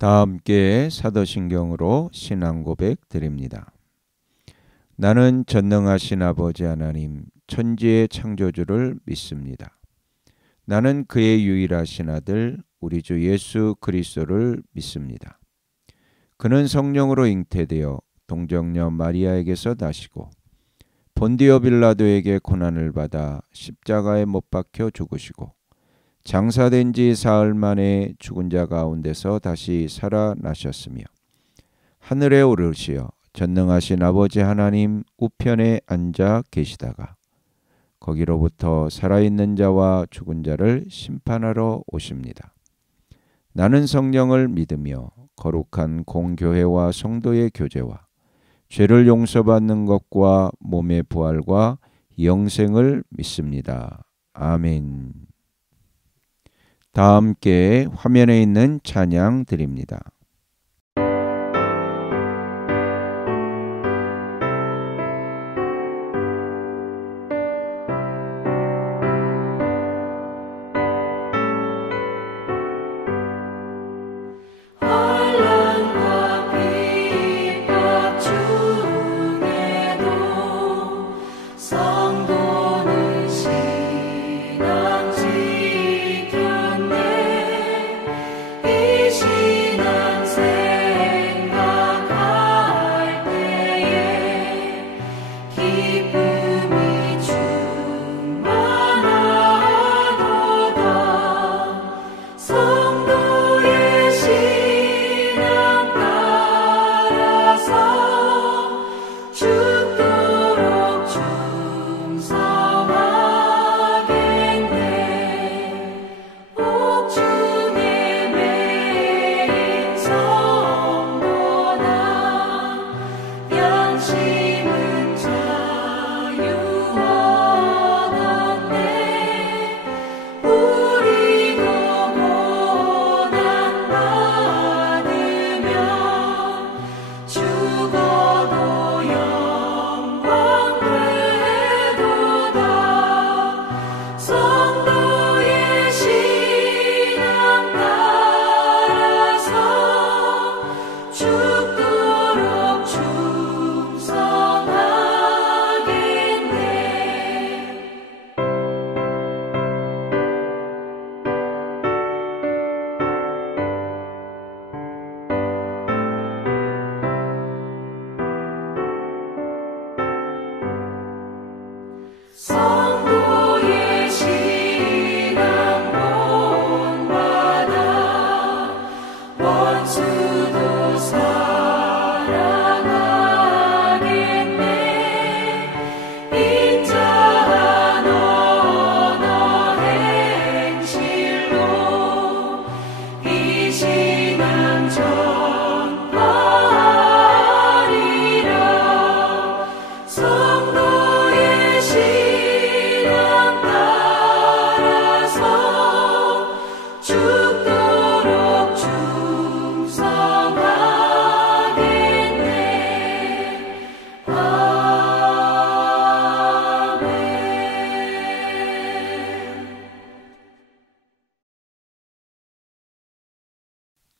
다 함께 사도신경으로 신앙 고백 드립니다. 나는 전능하신 아버지 하나님 천지의 창조주를 믿습니다. 나는 그의 유일하신 아들 우리 주 예수 그리스도를 믿습니다. 그는 성령으로 잉태되어 동정녀 마리아에게서 나시고 본디오 빌라도에게 고난을 받아 십자가에 못 박혀 죽으시고 장사된 지 사흘 만에 죽은 자 가운데서 다시 살아나셨으며 하늘에 오르시어 전능하신 아버지 하나님 우편에 앉아 계시다가 거기로부터 살아있는 자와 죽은 자를 심판하러 오십니다. 나는 성령을 믿으며 거룩한 공교회와 성도의 교제와 죄를 용서받는 것과 몸의 부활과 영생을 믿습니다. 아멘. 다 함께 화면에 있는 찬양 드립니다.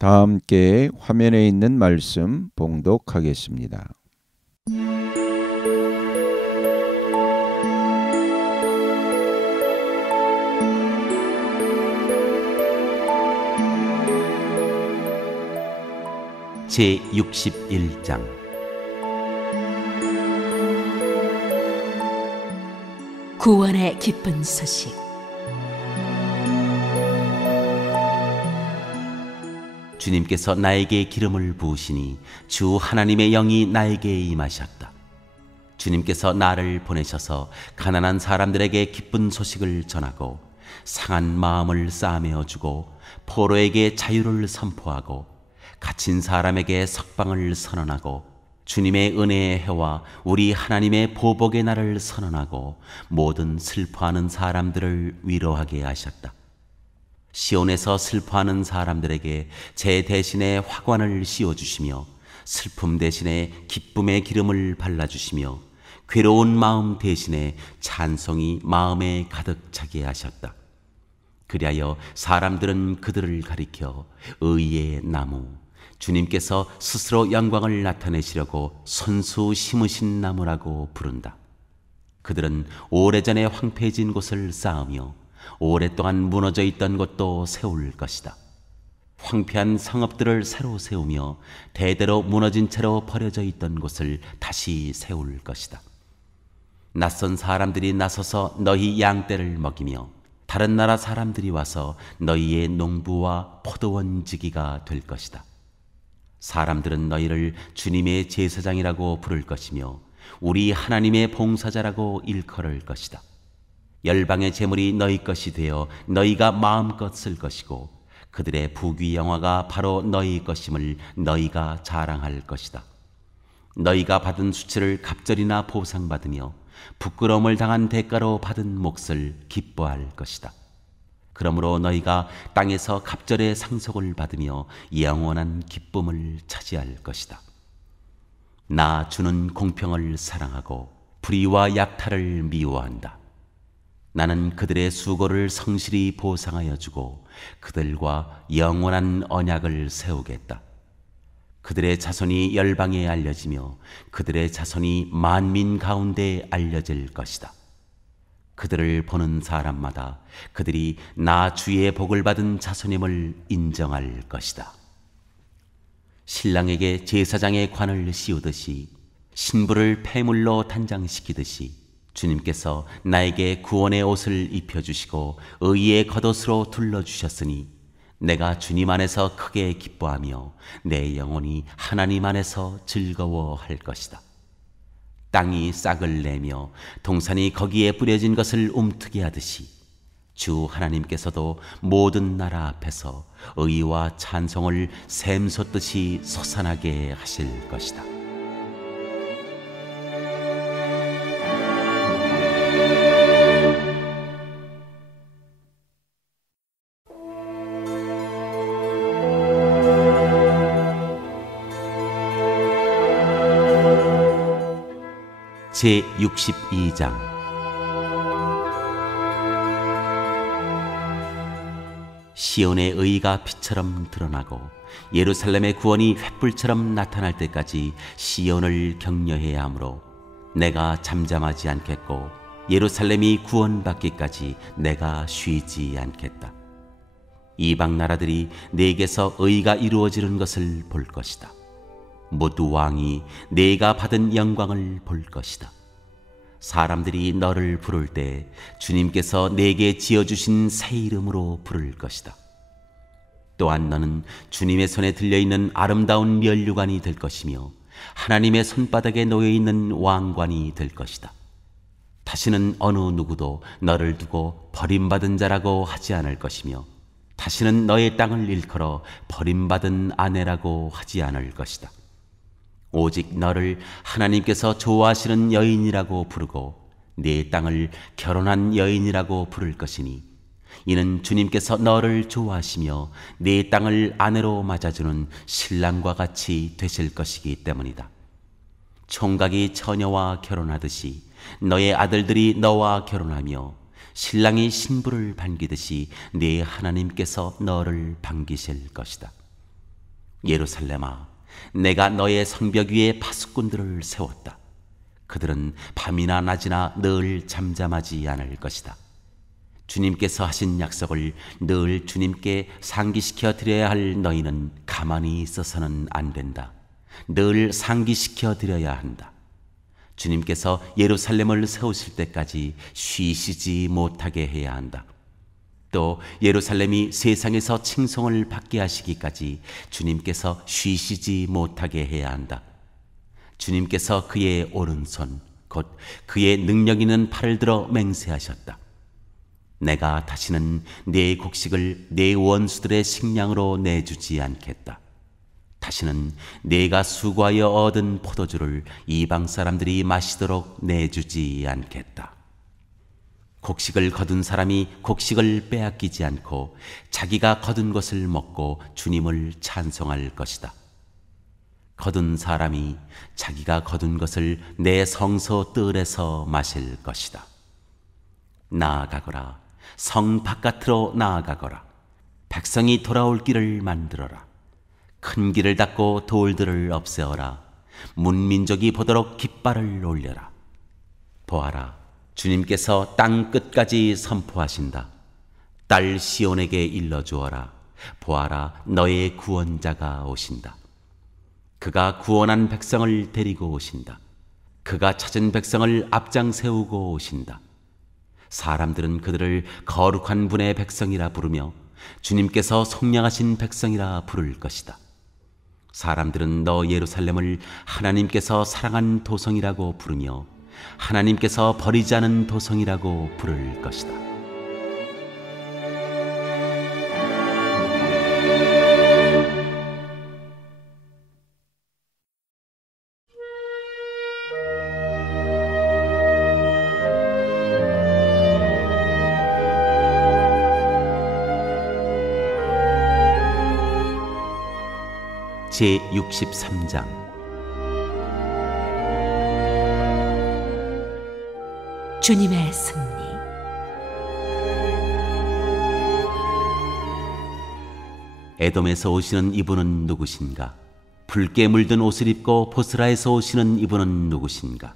다 함께 화면에 있는 말씀 봉독하겠습니다. 제61장 구원의 기쁜 소식. 주님께서 나에게 기름을 부으시니 주 하나님의 영이 나에게 임하셨다. 주님께서 나를 보내셔서 가난한 사람들에게 기쁜 소식을 전하고 상한 마음을 싸매어 주고 포로에게 자유를 선포하고 갇힌 사람에게 석방을 선언하고 주님의 은혜의 해와 우리 하나님의 보복의 날을 선언하고 모든 슬퍼하는 사람들을 위로하게 하셨다. 시온에서 슬퍼하는 사람들에게 제 대신에 화관을 씌워주시며 슬픔 대신에 기쁨의 기름을 발라주시며 괴로운 마음 대신에 찬송이 마음에 가득 차게 하셨다. 그리하여 사람들은 그들을 가리켜 의의 나무, 주님께서 스스로 영광을 나타내시려고 손수 심으신 나무라고 부른다. 그들은 오래전에 황폐해진 곳을 쌓으며 오랫동안 무너져 있던 곳도 세울 것이다. 황폐한 성읍들을 새로 세우며 대대로 무너진 채로 버려져 있던 곳을 다시 세울 것이다. 낯선 사람들이 나서서 너희 양떼를 먹이며 다른 나라 사람들이 와서 너희의 농부와 포도원 지기가 될 것이다. 사람들은 너희를 주님의 제사장이라고 부를 것이며 우리 하나님의 봉사자라고 일컬을 것이다. 열방의 재물이 너희 것이 되어 너희가 마음껏 쓸 것이고 그들의 부귀 영화가 바로 너희 것임을 너희가 자랑할 것이다. 너희가 받은 수치를 갑절이나 보상받으며 부끄러움을 당한 대가로 받은 몫을 기뻐할 것이다. 그러므로 너희가 땅에서 갑절의 상속을 받으며 영원한 기쁨을 차지할 것이다. 나 주는 공평을 사랑하고 불의와 약탈을 미워한다. 나는 그들의 수고를 성실히 보상하여 주고 그들과 영원한 언약을 세우겠다. 그들의 자손이 열방에 알려지며 그들의 자손이 만민 가운데 알려질 것이다. 그들을 보는 사람마다 그들이 나 주의 복을 받은 자손임을 인정할 것이다. 신랑에게 제사장의 관을 씌우듯이 신부를 폐물로 단장시키듯이 주님께서 나에게 구원의 옷을 입혀주시고 의의 겉옷으로 둘러주셨으니 내가 주님 안에서 크게 기뻐하며 내 영혼이 하나님 안에서 즐거워할 것이다. 땅이 싹을 내며 동산이 거기에 뿌려진 것을 움트게 하듯이 주 하나님께서도 모든 나라 앞에서 의와 찬송을 샘솟듯이 솟아나게 하실 것이다. 제62장 시온의 의가 빛처럼 드러나고 예루살렘의 구원이 횃불처럼 나타날 때까지 시온을 격려해야 하므로 내가 잠잠하지 않겠고 예루살렘이 구원받기까지 내가 쉬지 않겠다. 이방 나라들이 내게서 의가 이루어지는 것을 볼 것이다. 모두 왕이 내가 받은 영광을 볼 것이다. 사람들이 너를 부를 때 주님께서 내게 지어주신 새 이름으로 부를 것이다. 또한 너는 주님의 손에 들려있는 아름다운 면류관이 될 것이며 하나님의 손바닥에 놓여있는 왕관이 될 것이다. 다시는 어느 누구도 너를 두고 버림받은 자라고 하지 않을 것이며 다시는 너의 땅을 일컬어 버림받은 아내라고 하지 않을 것이다. 오직 너를 하나님께서 좋아하시는 여인이라고 부르고 네 땅을 결혼한 여인이라고 부를 것이니 이는 주님께서 너를 좋아하시며 네 땅을 아내로 맞아주는 신랑과 같이 되실 것이기 때문이다. 총각이 처녀와 결혼하듯이 너의 아들들이 너와 결혼하며 신랑이 신부를 반기듯이 네 하나님께서 너를 반기실 것이다. 예루살렘아, 내가 너의 성벽 위에 파수꾼들을 세웠다. 그들은 밤이나 낮이나 늘 잠잠하지 않을 것이다. 주님께서 하신 약속을 늘 주님께 상기시켜 드려야 할 너희는 가만히 있어서는 안 된다. 늘 상기시켜 드려야 한다. 주님께서 예루살렘을 세우실 때까지 쉬시지 못하게 해야 한다. 또 예루살렘이 세상에서 칭송을 받게 하시기까지 주님께서 쉬시지 못하게 해야 한다. 주님께서 그의 오른손 곧 그의 능력 있는 팔을 들어 맹세하셨다. 내가 다시는 네 곡식을 네 원수들의 식량으로 내주지 않겠다. 다시는 네가 수고하여 얻은 포도주를 이방 사람들이 마시도록 내주지 않겠다. 곡식을 거둔 사람이 곡식을 빼앗기지 않고 자기가 거둔 것을 먹고 주님을 찬송할 것이다. 거둔 사람이 자기가 거둔 것을 내 성소 뜰에서 마실 것이다. 나아가거라. 성 바깥으로 나아가거라. 백성이 돌아올 길을 만들어라. 큰 길을 닫고 돌들을 없애어라. 문민족이 보도록 깃발을 올려라. 보아라, 주님께서 땅 끝까지 선포하신다. 딸 시온에게 일러주어라. 보아라, 너의 구원자가 오신다. 그가 구원한 백성을 데리고 오신다. 그가 찾은 백성을 앞장 세우고 오신다. 사람들은 그들을 거룩한 분의 백성이라 부르며 주님께서 속량하신 백성이라 부를 것이다. 사람들은 너 예루살렘을 하나님께서 사랑한 도성이라고 부르며 하나님께서 버리지 않은 도성이라고 부를 것이다. 제63장 주님의 승리. 에돔에서 오시는 이분은 누구신가? 붉게 물든 옷을 입고 보스라에서 오시는 이분은 누구신가?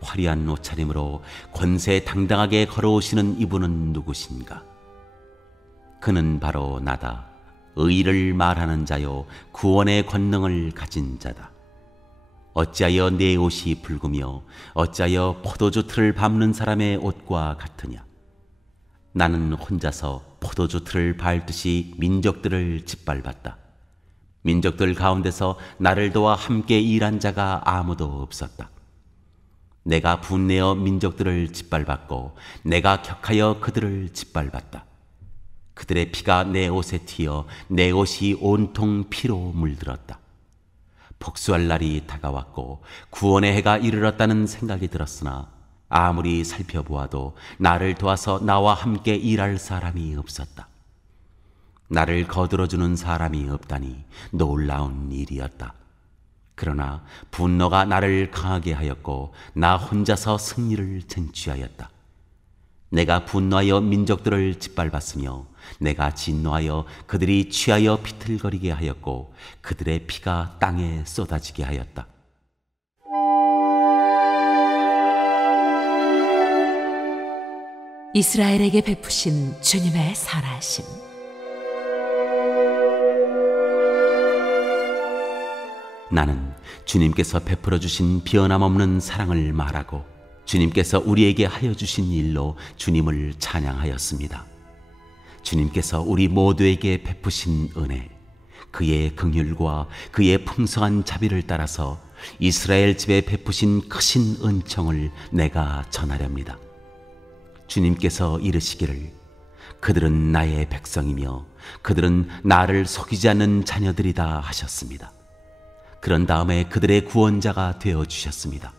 화려한 옷차림으로 권세 당당하게 걸어오시는 이분은 누구신가? 그는 바로 나다. 의를 말하는 자요 구원의 권능을 가진 자다. 어찌하여 내 옷이 붉으며 어찌하여 포도주 틀을 밟는 사람의 옷과 같으냐? 나는 혼자서 포도주 틀을 밟듯이 민족들을 짓밟았다. 민족들 가운데서 나를 도와 함께 일한 자가 아무도 없었다. 내가 분내어 민족들을 짓밟았고 내가 격하여 그들을 짓밟았다. 그들의 피가 내 옷에 튀어 내 옷이 온통 피로 물들었다. 복수할 날이 다가왔고 구원의 해가 이르렀다는 생각이 들었으나 아무리 살펴보아도 나를 도와서 나와 함께 일할 사람이 없었다. 나를 거들어주는 사람이 없다니 놀라운 일이었다. 그러나 분노가 나를 강하게 하였고 나 혼자서 승리를 쟁취하였다. 내가 분노하여 민족들을 짓밟았으며 내가 진노하여 그들이 취하여 비틀거리게 하였고 그들의 피가 땅에 쏟아지게 하였다. 이스라엘에게 베푸신 주님의 선하심. 나는 주님께서 베풀어 주신 변함없는 사랑을 말하고 주님께서 우리에게 하여 주신 일로 주님을 찬양하였습니다. 주님께서 우리 모두에게 베푸신 은혜, 그의 긍휼과 그의 풍성한 자비를 따라서 이스라엘 집에 베푸신 크신 은총을 내가 전하렵니다. 주님께서 이르시기를 그들은 나의 백성이며 그들은 나를 속이지 않는 자녀들이다 하셨습니다. 그런 다음에 그들의 구원자가 되어주셨습니다.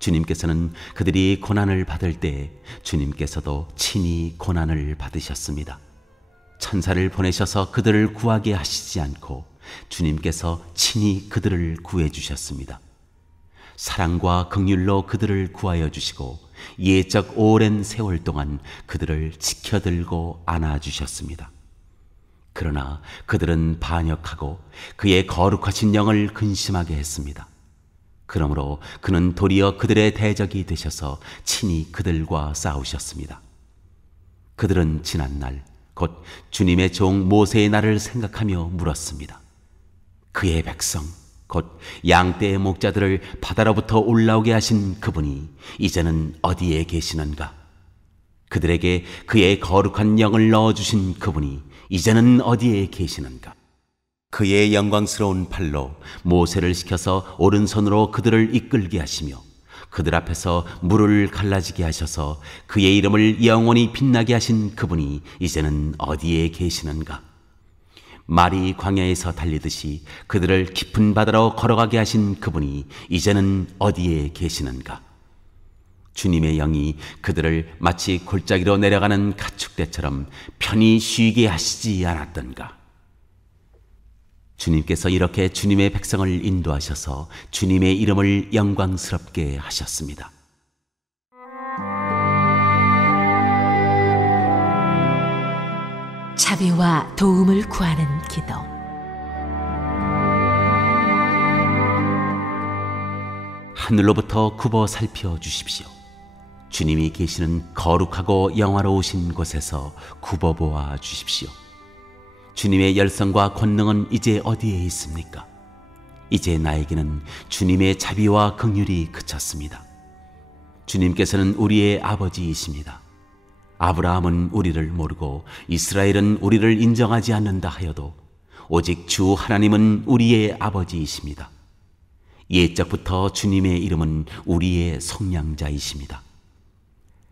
주님께서는 그들이 고난을 받을 때 주님께서도 친히 고난을 받으셨습니다. 천사를 보내셔서 그들을 구하게 하시지 않고 주님께서 친히 그들을 구해주셨습니다. 사랑과 긍휼로 그들을 구하여 주시고 예적 오랜 세월 동안 그들을 지켜들고 안아주셨습니다. 그러나 그들은 반역하고 그의 거룩하신 영을 근심하게 했습니다. 그러므로 그는 도리어 그들의 대적이 되셔서 친히 그들과 싸우셨습니다. 그들은 지난날 곧 주님의 종 모세의 날을 생각하며 물었습니다. 그의 백성 곧 양떼의 목자들을 바다로부터 올라오게 하신 그분이 이제는 어디에 계시는가? 그들에게 그의 거룩한 영을 넣어주신 그분이 이제는 어디에 계시는가? 그의 영광스러운 팔로 모세를 시켜서 오른손으로 그들을 이끌게 하시며 그들 앞에서 물을 갈라지게 하셔서 그의 이름을 영원히 빛나게 하신 그분이 이제는 어디에 계시는가? 말이 광야에서 달리듯이 그들을 깊은 바다로 걸어가게 하신 그분이 이제는 어디에 계시는가? 주님의 영이 그들을 마치 골짜기로 내려가는 가축대처럼 편히 쉬게 하시지 않았던가? 주님께서 이렇게 주님의 백성을 인도하셔서 주님의 이름을 영광스럽게 하셨습니다. 자비와 도움을 구하는 기도. 하늘로부터 굽어 살펴 주십시오. 주님이 계시는 거룩하고 영화로우신 곳에서 굽어 보아 주십시오. 주님의 열성과 권능은 이제 어디에 있습니까? 이제 나에게는 주님의 자비와 긍휼이 그쳤습니다. 주님께서는 우리의 아버지이십니다. 아브라함은 우리를 모르고 이스라엘은 우리를 인정하지 않는다 하여도 오직 주 하나님은 우리의 아버지이십니다. 옛적부터 주님의 이름은 우리의 속량자이십니다.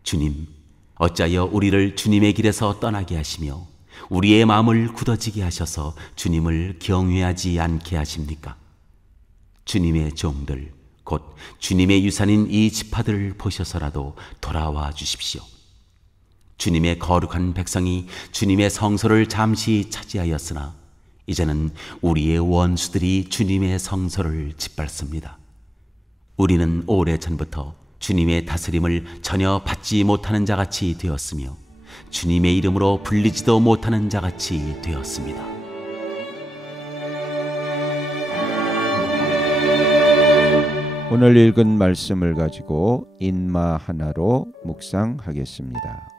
주님, 어찌하여 우리를 주님의 길에서 떠나게 하시며 우리의 마음을 굳어지게 하셔서 주님을 경외하지 않게 하십니까? 주님의 종들, 곧 주님의 유산인 이 지파들을 보셔서라도 돌아와 주십시오. 주님의 거룩한 백성이 주님의 성소를 잠시 차지하였으나 이제는 우리의 원수들이 주님의 성소를 짓밟습니다. 우리는 오래전부터 주님의 다스림을 전혀 받지 못하는 자같이 되었으며 주님의 이름으로 불리지도 못하는 자같이 되었습니다. 오늘 읽은 말씀을 가지고 인마 하나로 묵상하겠습니다.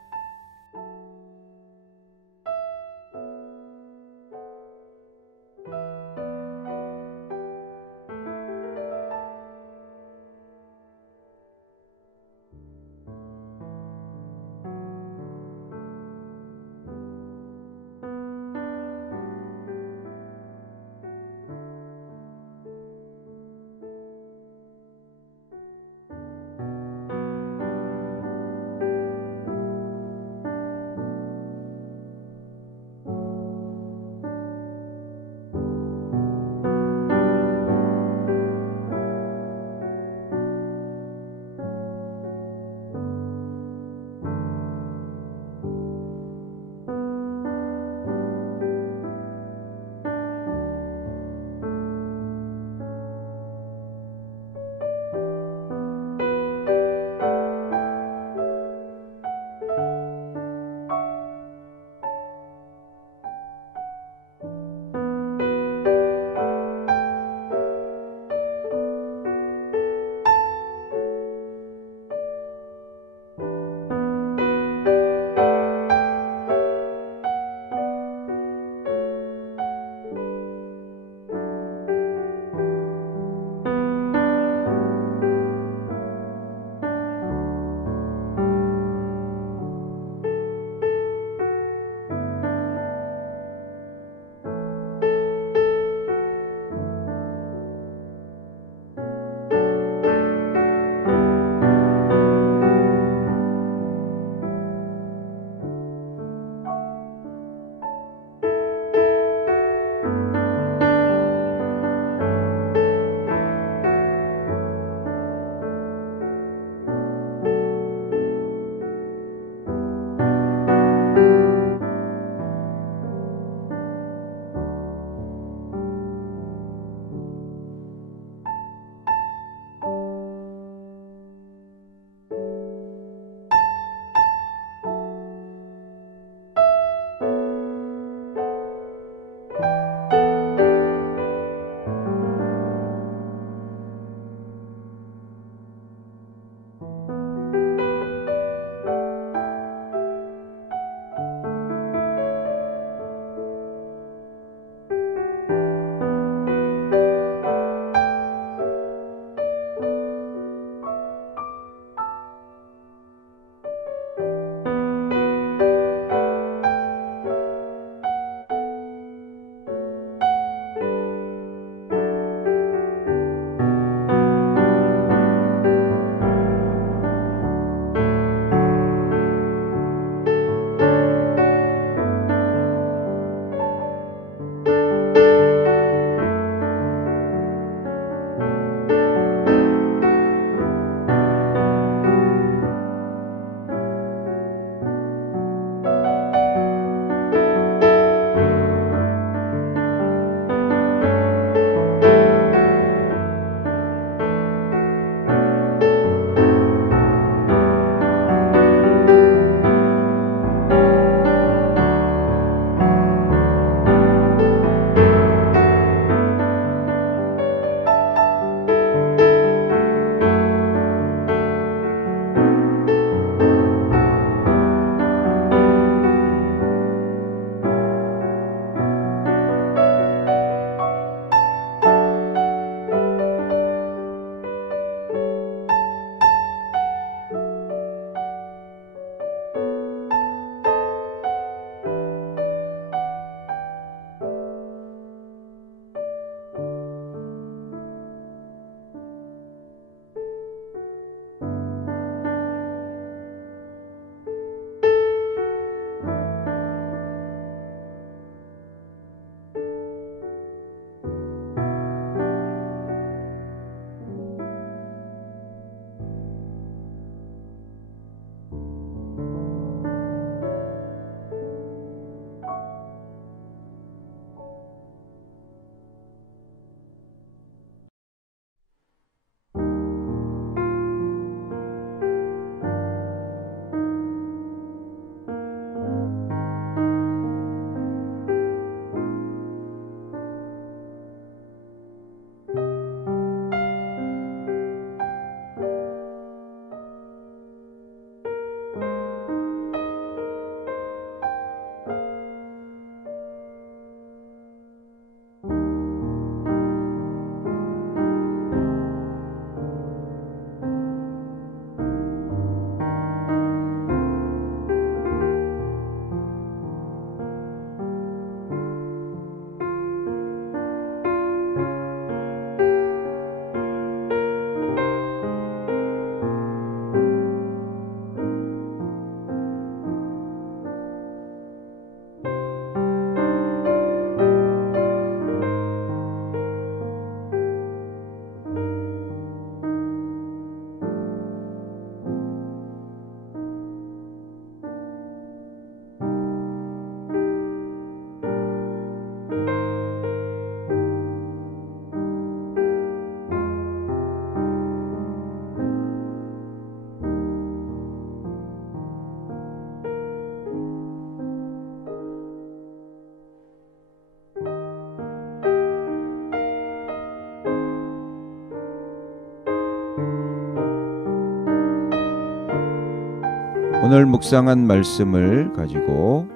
오늘 묵상한 말씀을 가지고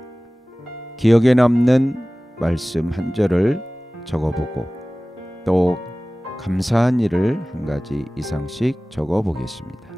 기억에 남는 말씀 한 절을 적어보고 또 감사한 일을 한 가지 이상씩 적어보겠습니다.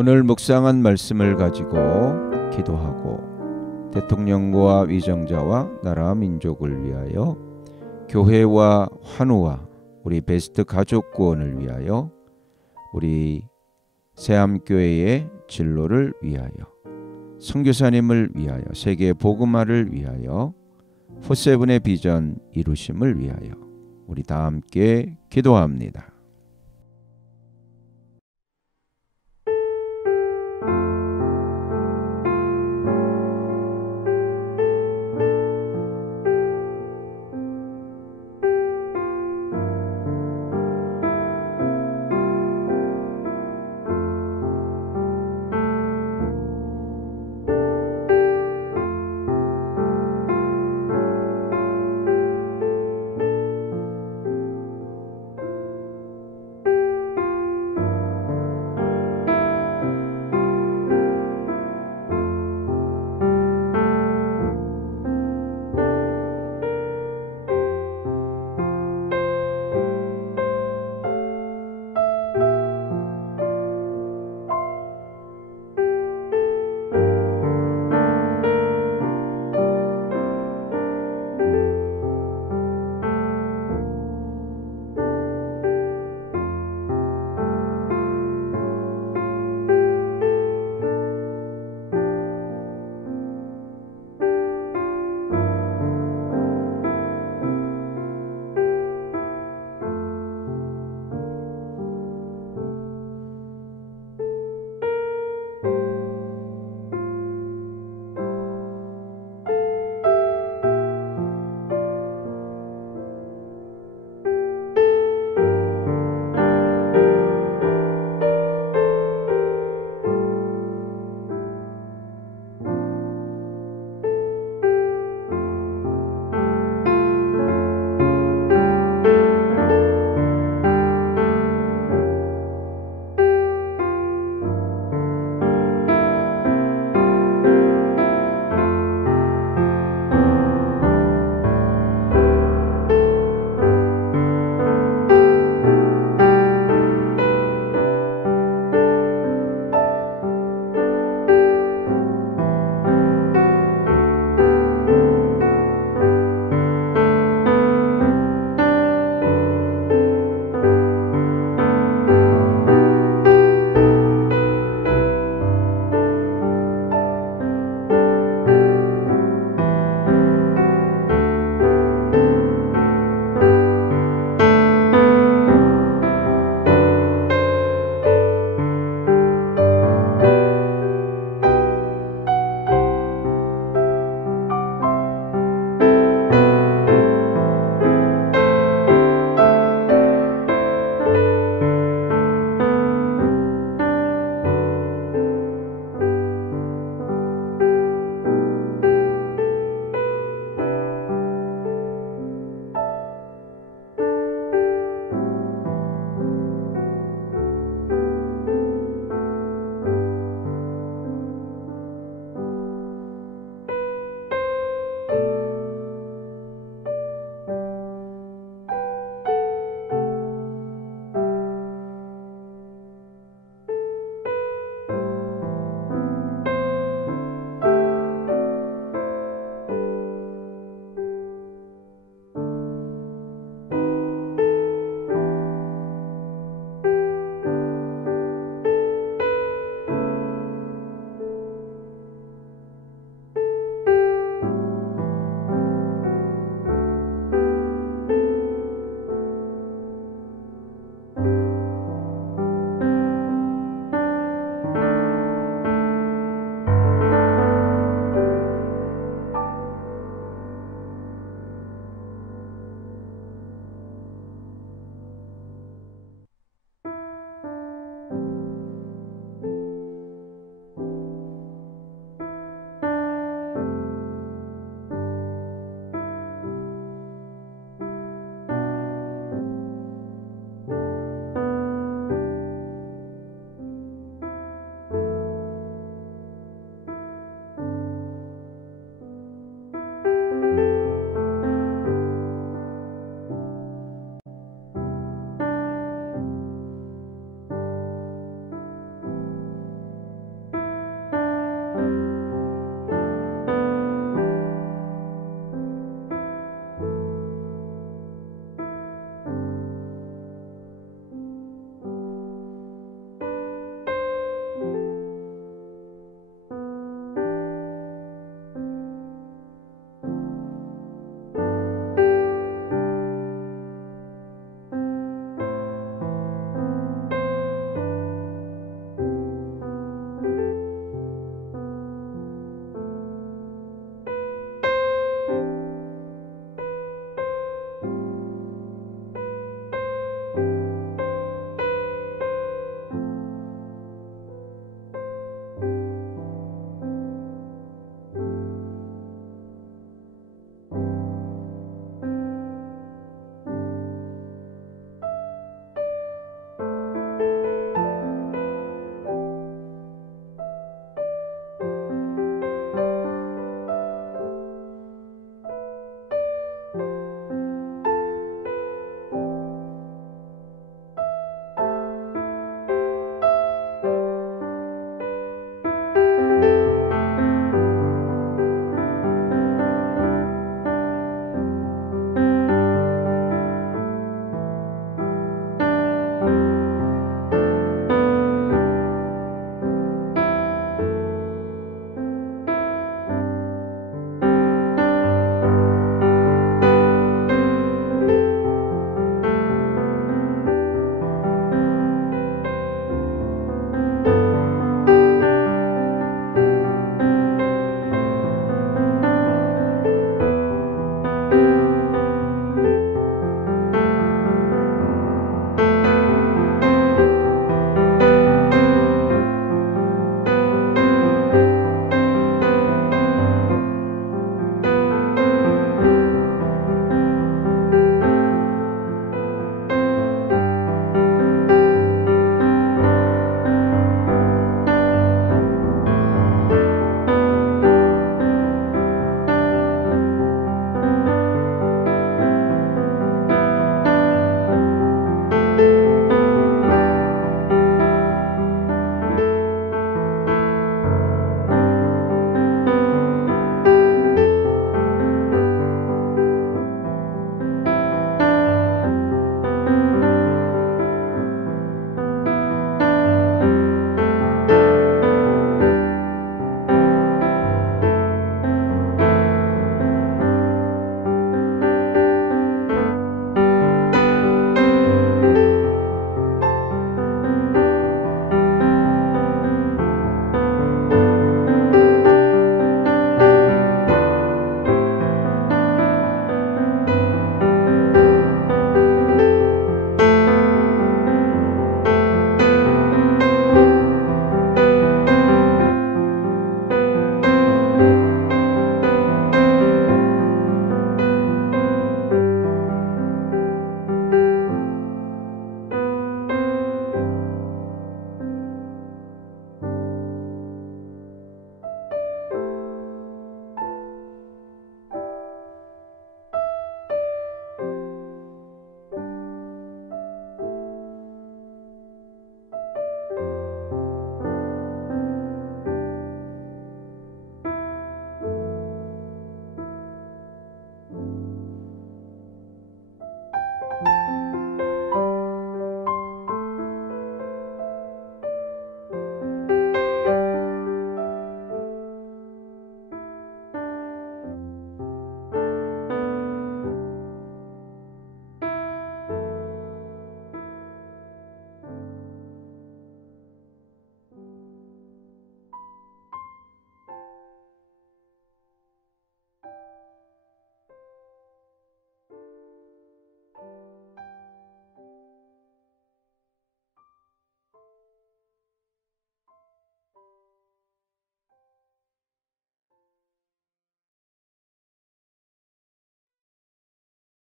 오늘 묵상한 말씀을 가지고 기도하고 대통령과 위정자와 나라 민족을 위하여 교회와 환우와 우리 베스트 가족 구원을 위하여 우리 새암교회의 진로를 위하여 선교사님을 위하여 세계 복음화를 위하여 포세븐의 비전 이루심을 위하여 우리 다 함께 기도합니다.